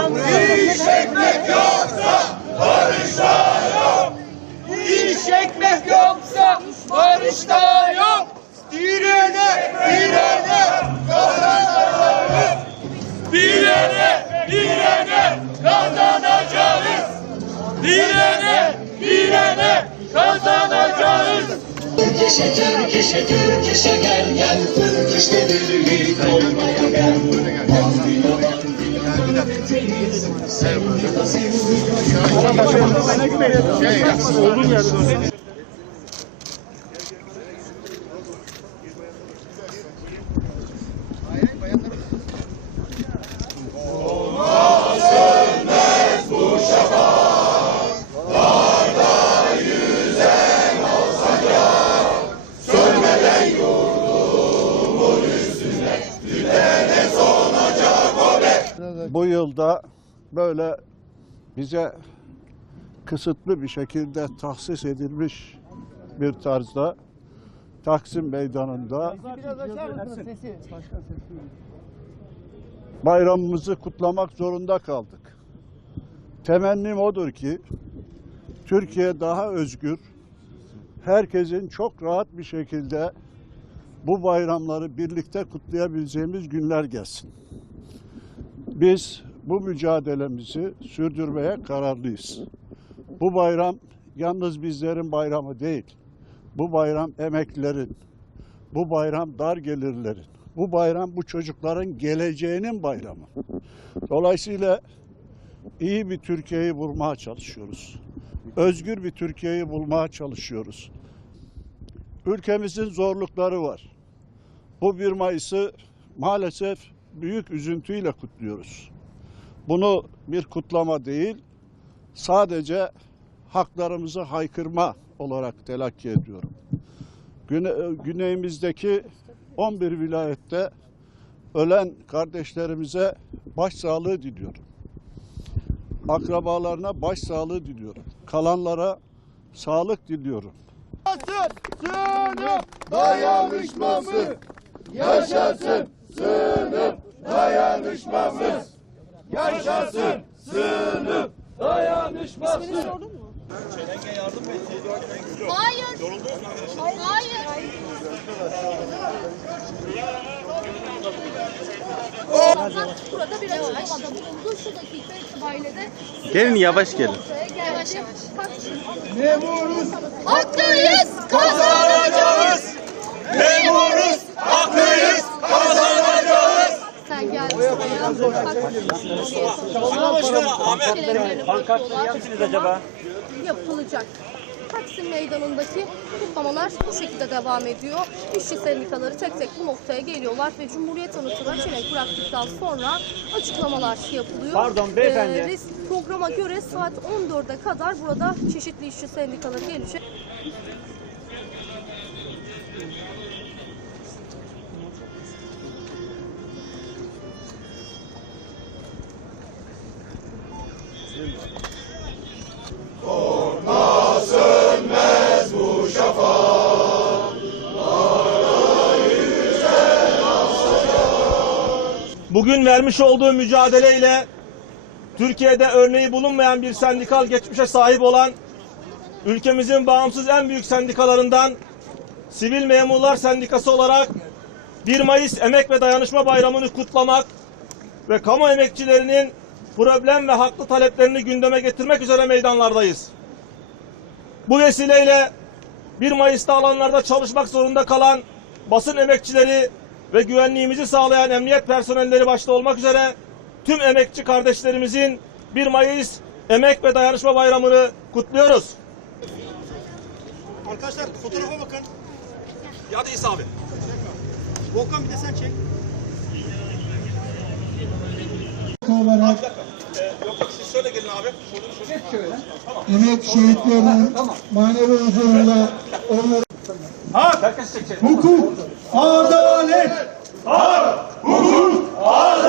İş ekmek yoksa barış da yok. İş ekmek yoksa barış da yok. Direne, direne kazanacağız. Direne, direne kazanacağız. Direne, direne kazanacağız. Türkişe, Türkişe, Türkişe gel gel. Türk işte birlik olmaya Bu yılda böyle bize kısıtlı bir şekilde tahsis edilmiş bir tarzda Taksim Meydanı'nda bayramımızı kutlamak zorunda kaldık. Temennim odur ki Türkiye daha özgür, herkesin çok rahat bir şekilde bu bayramları birlikte kutlayabileceğimiz günler gelsin. Biz bu mücadelemizi sürdürmeye kararlıyız. Bu bayram yalnız bizlerin bayramı değil. Bu bayram emeklilerin, bu bayram dar gelirlerin, bu bayram bu çocukların geleceğinin bayramı. Dolayısıyla iyi bir Türkiye'yi bulmaya çalışıyoruz. Özgür bir Türkiye'yi bulmaya çalışıyoruz. Ülkemizin zorlukları var. Bu 1 Mayıs'ı maalesef büyük üzüntüyle kutluyoruz. Bunu bir kutlama değil, sadece haklarımızı haykırma olarak telakki ediyorum. Güne, güneyimizdeki 11 vilayette ölen kardeşlerimize başsağlığı diliyorum. Akrabalarına başsağlığı diliyorum. Kalanlara sağlık diliyorum. Sınıf dayanışması yaşasın. Sınıf dayanışmamız yaşasın. Sınıf dayanışması. Hayır. Hayır. Burada bir açıklamada bulundu. Şu dakika itibariyle de Gelin yavaş gelin. yavaş yavaş. Memuruz Haklıyız. Kazanacağız. memuruz haklıyız kazanacağız. Sen gel buraya. Pankartları misiniz acaba? Yapılacak. Taksim Meydanı'ndaki kutlamalar bu şekilde devam ediyor. İşçi sendikaları tek tek bu noktaya geliyorlar ve Cumhuriyet anıtına çelenk bıraktıktan sonra açıklamalar yapılıyor. Pardon, beyefendi. Ee, programa göre saat 14'e kadar burada çeşitli işçi sendikaları gelecek. Bugün vermiş olduğu mücadeleyle Türkiye'de örneği bulunmayan bir sendikal geçmişe sahip olan ülkemizin bağımsız en büyük sendikalarından Sivil Memurlar Sendikası olarak 1 Mayıs Emek ve Dayanışma Bayramı'nı kutlamak ve kamu emekçilerinin problem ve haklı taleplerini gündeme getirmek üzere meydanlardayız. Bu vesileyle 1 Mayıs'ta alanlarda çalışmak zorunda kalan basın emekçileri ve güvenliğimizi sağlayan emniyet personelleri başta olmak üzere tüm emekçi kardeşlerimizin 1 Mayıs Emek ve Dayanışma Bayramı'nı kutluyoruz. Arkadaşlar fotoğrafa bakın. Ya da İsa abi. Volkan bir de sen çek. Dakika. Ee, yok yok siz şöyle gelin abi. Şöyle, şöyle. emek şehitlerinin manevi huzurunda onları Çekecek. hukuk, adalet, Hukuk, adalet.